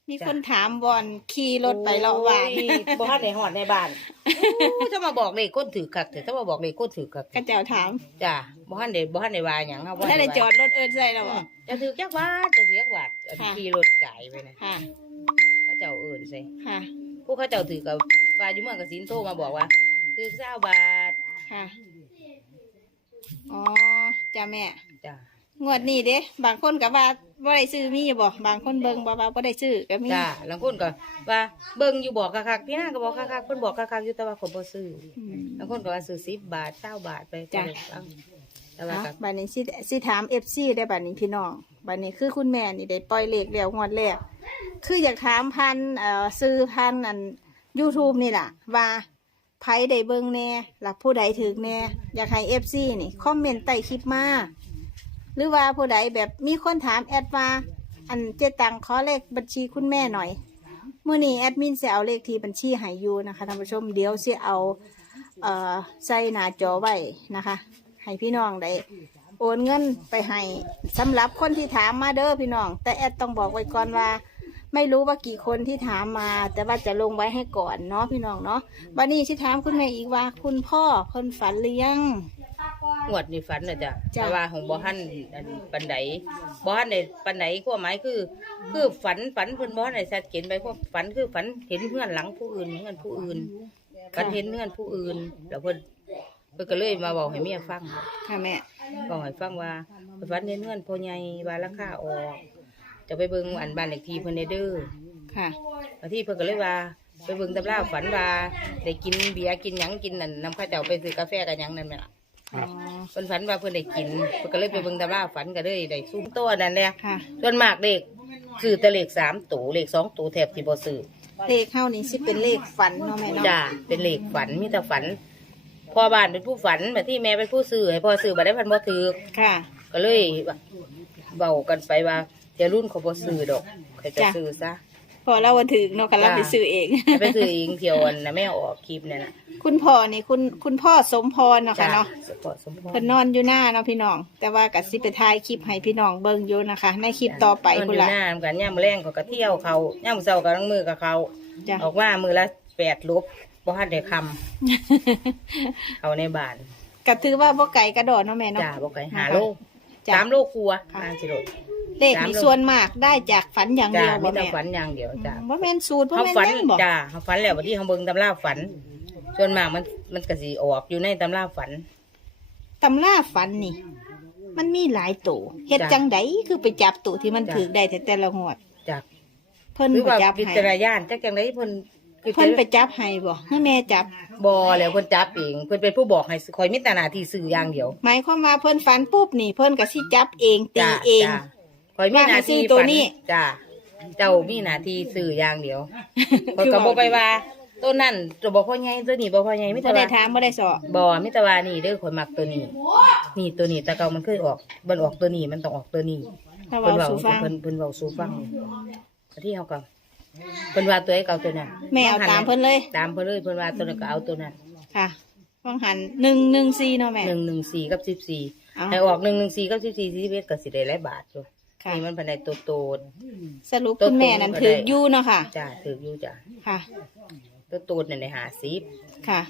มีคนถามบอลขี่รถไปเลาะบ้านบ่ทันได้ฮอดในบ้านถ้ามาบอกเลขคนถือคักถ้ามาบอกเลขคนถือคักกระเจ้าถามจ้าบ่ทันได้ว่าหยังเฮาบ่ถ้าได้จอดรถใส่แล้วบ่จะถือจักบาทจะถือจักบาทขี่รถไก่ไปนะค่ะเขาเจ้าเอิ้นใส่ค่ะผู้เขาเจ้าถือกับว่าอยู่เมืองกสินโทรมาบอกว่าถือ20 บาทค่ะอ๋อจ้าแม่จ้างวดนี้เด้บางคนก็ว่าบ่ได้ซื้อมีบ่บางคนเบิ่งบ่ว่าบ่ได้ซื้อก็มีจ้าบางคนก็ว่าเบิ่งอยู่บอกคักๆพี่นางก็บอกคักๆเพิ่นบอกคักๆอยู่แต่ว่าคนบ่ซื้ออืมบางคนก็ว่าซื้อ10 บาท20 บาทไปจ้ะแต่ว่าก็บัดนี้สิถาม FC ได้บัดนี้พี่น้องบัดนี้คือคุณแม่นี่ได้ปล่อยเลขแล้วงวดแรกคืออยากถามพันซื้อพันอัน YouTube นี่ล่ะว่าไผได้เบิ่งแน่หลักผู้ใดถึกแน่อยากให้ FC นี่คอมเมนต์ใต้คลิปมาหรือว่าผู้ใดแบบมีคนถามแอดว่าอันเจตังขอเลขบัญชีคุณแม่หน่อยมื้อนี้แอดมินสิเอาเลขที่บัญชีให้อยู่นะคะท่านผู้ชมเดี๋ยวสิเอาใส่หน้าจอไว้นะคะ ให้พี่น้องได้โอนเงินไปให้สำหรับคนที่ถามมาเด้อพี่น้องแต่แอดต้องบอกไว้ก่อนว่า ไม่รู้ว่ากี่คนที่ถามมา แต่ว่าจะลงไว้ให้ก่อนเนาะพี่น้องเนาะบัดนี้สิถามคุณแม่อีกว่าคุณพ่อคนฝันหรือยังงวดนี่ฝันน่ะจ้ะจ้ะแต่ว่าของบ่ทันอันปานใดบ่ทันได้ปานใดความหมายคือฝันเพิ่นบ่ทันได้ชัดเจนไปความฝันคือฝันเห็นเฮือนหลังผู้อื่นเฮือนผู้อื่นฝันเห็นเฮือนผู้อื่นแล้วเพิ่นก็เลยมาบอกให้เมียฟังค่ะแม่บอกให้ฟังว่าเพิ่นฝันเห็นเฮือนพ่อใหญ่ว่าราคาออกจะไปเบิ่งอันบ้านเลขที่เพิ่นได้เด้อค่ะบางทีเพิ่นก็เลยว่าไปเบิ่งตำราฝันว่าได้กินเบียร์กินหยังกินนั่นนำข้าวเจ้าไปซื้อกาแฟกันหยังนั่นแหละอ๋อเพิ่นฝันว่าเพิ่นได้กินเพิ่นก็เลยไปเบิ่งตำราฝันก็เลยได้ซุ่มตัวนั่นแหละค่ะส่วนมากเลขซื้อแต่เลข3ตัวเลข2ตัวแทบสิบ่ซื้อเลขเข้านี่สิเป็นเลขฝันเนาะแม่เนาะจ้าเป็นเลขฝันมีแต่ฝันพ่อบ้านเป็นผู้ฝันแบบที่แม่เป็นผู้ซื้อให้พ่อซื้อบ่ได้เพิ่นบ่ถือค่ะก็เลยเว้ากันไปว่าเดี๋ยวรุ่นเขาบ่ซื้อดอกเขาจะซื้อซะพอเราวันถึงเนาะกันเราไปซื้อเองให้ไปซื้อเองเที่ยวอันน่ะแม่ออกคลิปนั่นน่ะคุณพ่อนี่คุณพ่อสมพรเนาะค่ะเนาะสปอร์ตสมพรเพิ่นนอนอยู่หน้าเนาะพี่น้อง แต่ว่าก็สิไปถ่ายคลิปให้พี่น้องเบิ่งอยู่นะคะ ในคลิปต่อไปมันอพุ่นยู่ละหน้ากันย่ามมื้อแรงเขาก็เที่ยวเขาย่ามมื้อเช้าก็ล้างมือกับเขาจ้ะออกมามือละ8 ลบบ่ทันได้คำ เขาในบ้านก็ถือว่าบ่ไก่กระโดดเนาะแม่เนาะจ้าบ่ไกล5 โลจ้ะ 3 โลกลัวค่ะทางสิโลเลขนี่ส่วนมากได้จากฝันอย่างจ้าเดียวมีบ่แต่แม่ฝันอย่างเดียวจ้าบ่แม่นสูตรบ่เขาแม่นฝันหยังบ่จ้าเขาฝันแล้วบัดนี้เขาเบิ่งตำราฝัน ส่วนมากมันก็สิออกอยู่ในตำราฝันตำราฝันนี่ มันมีหลายตัวเฮ็ดจ้ะจังไดคือไปจับตัวที่มันจ้ะถูกได้แต่ละงวดจากเพิ่นหรือไปว่าจับวิให้จารณญาณจักจังไดเพิ่นคือเพิ่นไปจับให้บ่ให้แม่จับบ่แล้วเพิ่นจับเองเพิ่นเป็นผู้บอกให้คอยมีแต่หน้าที่สื่ออย่างเดียวหมายความว่าเพิ่นฝันปุ๊บนี่เพิ่นก็สิจับเองตีจ้าเองจ้าคอยมีหน้าที่ว่าให้ซื้อตัวนี้จ้าเจ้ามีหน้าที่สื่ออย่างเดียวคอยก็บ่ไปว่าตัวนั้นตัวบ่พ่อใหญ่ตัวนี้บ่พ่อใหญ่มีบ่แต่ได้ว่าถามบ่ได้สอบบ่มีแต่ว่านี่เด้อข่อยมักตัวนี้ นี่ตัวนี้แต่เก่ามันเคยออกมันออกตัวนี้มันต้องออกตัวนี้ถ้าเพิ่นเว้าเว้าสู่ฟังเพิ่นเว้าสู่ฟังที่เฮาก็เพิ่นว่าตัวไอ้เก่าตัวนั้นแม่เอาตามเพิ่นเลยตามเพิ่นเลยเพิ่นว่าตัวนั้นก็เอาตัวนั้นค่ะฟังหัน114เนาะแม่ 114กับ14 เอาให้ออก114กับ14 41ก็สิได้หลายบาทอยู่ค่ะนี่มันภายในตัวโตนสรุปคุณแม่นั่นถืออยู่เนาะค่ะจ้าถืออยู่จ้าค่ะตัวโตนนี่ได้50 ค่ะ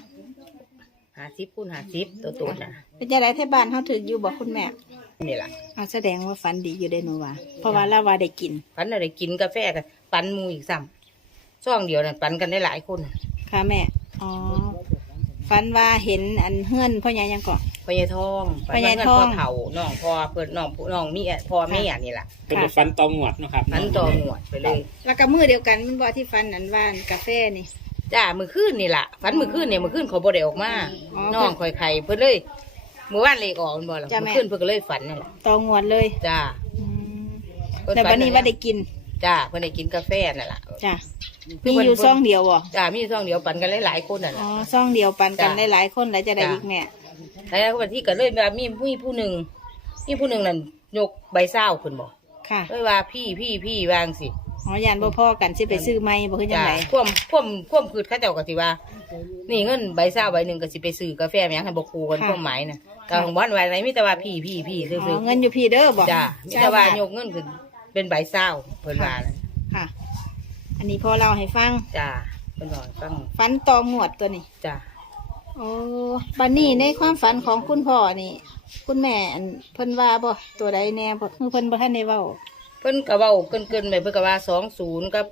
50คูณ50ตัวโตนน่ะเป็นจังได๋ที่บ้านเฮาถืออยู่บ่คุณแม่นี่ล่ะเอาแสดงว่าฝันดีอยู่ได้หนูว่าเพราะว่าเราว่าได้กินปันได้กินกาแฟกันปันหมู่อีกซ้ำช่องเดียวนั่นปันกันได้หลายคนค่ะแม่ อ๋อ ฝันว่าเห็นอันเฮือนพ่อใหญ่ยังก่อนพ่อใหญ่ทองพ่อใหญ่ทองพ่อเฒ่าน้องพ่อเพิ่นน้องมีพ่อแม่นี่ล่ะเป็นฟันตอมหวดเนาะครับพันต่อหนวดไปเลยแล้วก็มือเดียวกันมันบ่ที่ฝันอันว่าอันกาแฟนี่จ้ามื้อคืนนี่ล่ะฝันมื้อคืนเนี่ยมื้อคืนเขาบ่ได้ออกมาอ๋อน้องข่อยไข่เพิ่นเลยมื้อวานเลขออกมันบ่ล่ะจ้ะแม่มื้อคืนเพิ่นก็เลยฝันนั่นล่ะตองวดเลยจ้าอืมเพิ่แต่วันนี้ว่าได้กินจ้าเพิ่นได้กินกาแฟนั่นล่ะจ้ะคือมีเพิ่นอยู่ซองเดียวบ่จ้ามีช่องเดียวปันกันหลายๆคนนั่นอ๋อล่ะซองเดียวปันกันจ้ะหลายๆคนแล้วจะได้จ้ะอีกแม่แล้ววันที่ก็เลยว่ามีผู้หนึงนั่นยกใบเศร้าขึ้นบ่ค่ะเลยว่าพี่วางสิอ๋อยานบ่พอกันสิไปซื้อใหม่บ่คือจังจ้าไดความคือเขาเจ้าก็สิว่า นี่เงินใบเศร้าใบหนึ่งก็สิไปซื้อกาแฟแม่งให้บ่คูกันความหมายน่ะแต่ของบ้านไว้ไหนมีแต่ว่าพี่ซื่อ๋ออเงินอยู่พี่เด้อบ่ๆจ้ามีแต่ว่ายกเงินขึ้นเป็นใบเศร้าเพิ่นว่าน่ะค่ะอันนี้พอเราให้ฟังจ้าเพิ่นบอกให้ฟังฝันต่องวดตัวนี้จ้าโอ้บันนี้ในความฝันของคุณพ่อนี่ คุณแม่อันเพิ่นว่าบ่ตัวใดแน่บ่คือเพิ่นบ่ทันได้เว้าเพิ่นก็เว้าเกินๆไปเพิ่นก็ว่า20กับ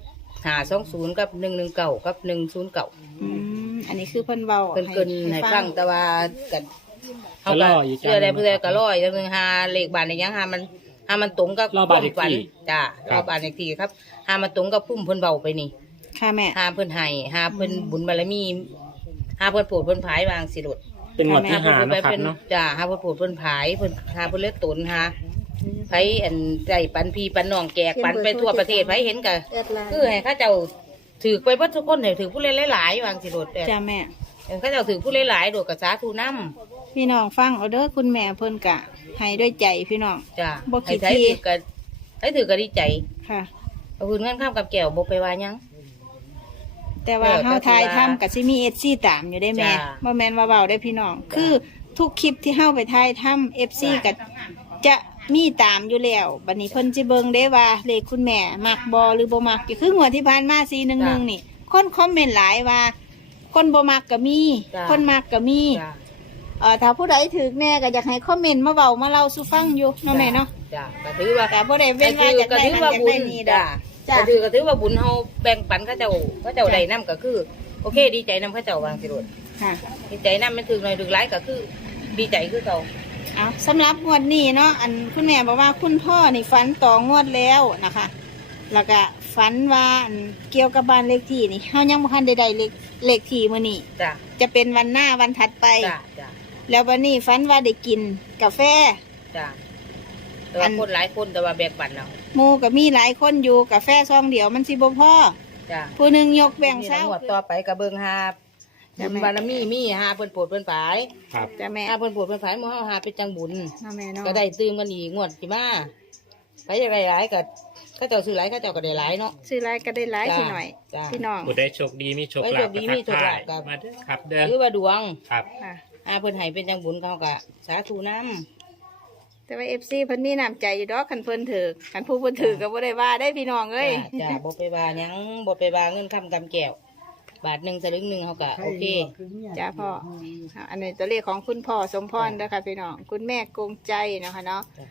520กับ119กับ109 อันนี้คือเพิ่นเว้าเกินให้ฟังแต่ว่ากันก็รออีกเชื่อได้เพื่อก็ร้อยจังนึงหาเลขบ้านอีกอย่างหามันตรงกับรอบ้านเลขที่จ้ารครับอบ้านเลขที่ครับหามันตรงกับพุ่มเพิ่นเบาไปนี่ค่ะแม่หาเพิ่นให้หาเพิ่นบุญบารมีหาเพิ่นโปรดเพิ่นผายวางสิโลดเป็นหมวดที่เพิ่หาเพิ่เนาะครับเป็นเนาะจ้าหาเพิ่นโปรดเพิ่นผายเพิ่นหาเพิ่นเลือดตนหาไผอันใจปันพี่ปันน้องแกกปันไปทั่วประเทศไผเห็นก็แอดไลน์คือให้เขาเจ้าถือไปเบิดทุกคนให้ถือผู้เล่นหลายๆวางสิโลดเด้อจ้าแม่เขาเจ้าถือผู้เล่นหลายโดดกับสาธุน้ำพี่น้องฟังเอาเด้อคุณแม่เพิ่นกะให้ด้วยใจพี่น้องจ้าบ่คิดให้ที่ถือกันให้ถือกันดีใจค่ะเอาคืนเงินข้ามกับแก้วบ่ไปว่าหยังแต่ว่าเออเฮาก็ถือทายว่าทำกับซิมีเอฟซีตามอยู่ได้แม่จ้าบ่แม่นว่าเบาได้พี่น้อง คือทุกคลิปที่เฮาไปทายทำเอฟซีก็จะมีตามอยู่แล้วบัดนี้เพิ่นสิเบิ่งได้ว่าเลขคุณแม่มักบ่หรือบ่มักก็คืองวดที่ผ่านมา411นี่ คนคอมเมนต์หลายว่า คนบ่มักก็มี คนมักก็มีจ้าถ้าผู้ใดถือแน่ก็อยากให้คอมเมนต์มาเว้ามาเล่าสู่ฟังอยู่เนาะแม่เนาะจ้าก็ถือว่าก็บ่ได้เว้นว่าอยากก็ได้ถือนั่นว่าอยากบุญได้นี่ดอจ้าก ก็ถือว่าบุญเฮาแบ่งปันเขาเจ้าจ้ะได้นํก็คือ โอเคดีใจนํเขาเจ้าวางสิโดดค่ะดีใจนํมันถึงหน่อยถึงหลายก็คือ ดีใจคือเก่าเอาสำหรับงวดนี้เนาะอันคุณแม่บอกว่าคุณพ่อนี่ฝันต่องวดแล้วนะคะ แล้วก็ฝันว่าอันเกี่ยวกับบ้านเลขที่นี่เฮายังบ่ทันได้ได้เลขที่มื้อนี้จ้าจะเป็นวันหน้าวันถัดไปจ้าจ้าแล้ววันนี้ฝันว่าได้กินกาแฟจ้าแต่ว่าคนหลายคนแต่ว่าแบ่งปันเอาหมู่ก็มีหลายคนอยู่กาแฟซองเดียวมันสิบ่พอจ้าผู้หนึงยกแบ่งนี่เช้างวดต่อไปก็เบิ่งหาจ้ะบุญแม่บารมีหาเพิ่นโปรดเพิ่นผายครับจ้ะแม่หาเพิ่นโปรดเพิ่นผายหมู่เฮาหาเป็นจังบุญเนาะแม่เนาะก็ได้ตื่มกันอีกงวดสิมาไปจะได้หลายก็เขาเจ้าซื้อหลายเขาเจ้าก็ได้หลายเนาะซื้อหลายก็ได้หลายจ้ะพี่หน่อยจ้ะพี่น้องผู้ได้โชคดีมีโชคเอ้ยลาภโชคดีมีโชคลาภกับมาเด้อครับเด้อหรือว่าดวงครับค่ะเพิ่นให้เป็นจังบุญเขาก็สาธุน้แต่ว่า FC เพิ่นมีน้ำใจอยู่ดอกคันเพิ่นถือคันผู้เพิ่นถือก็บ่ได้ว่าได้พี่น้องำเอ้ยจ้าบ่ไปว่าหยังบ่ไปว่าเงินคำกำแก้วบาทหนึ่งสลึงหนึ่งเขาก็โอเคจ้าพ่ออันนี้ตัวเลขของคุณพ่อสมพรนะคะพี่น้องคุณแม่กงใจนะคะเนาะจ้ะ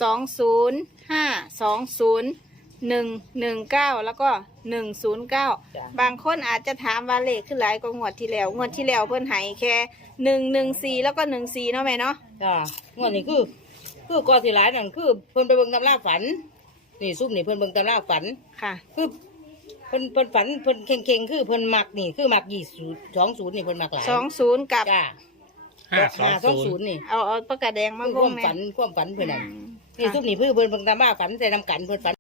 20520119แล้วก็109 จ้ะบางคนอาจจะถามว่าเลขขึ้นหลายกว่างวดที่แล้วงวดที่แล้วเพิ่นให้แค่114แล้วก็14เนาะแม่เนาะจ้างวดนี้คือก่อนสิหลายนั่นคือเพิ่นไปเบิ่งตำราฝัน นี่ซุปนี่เพิ่นเบิ่งตำราฝันค่ะคือเพิ่นฝันเพิ่นเก่งๆคือเพิ่นมักนี่คือมัก20นี่เพิ่นมักหลาย 20กับจ้า 520 นี่เอาปากกาแดงมาคือวควาง มแม่ฝันเพิ่นน่ะอืมนี่ซุปนี่เพิ่นเบิ่งตำราฝันใส่น้ำกันเพิ่นฝัน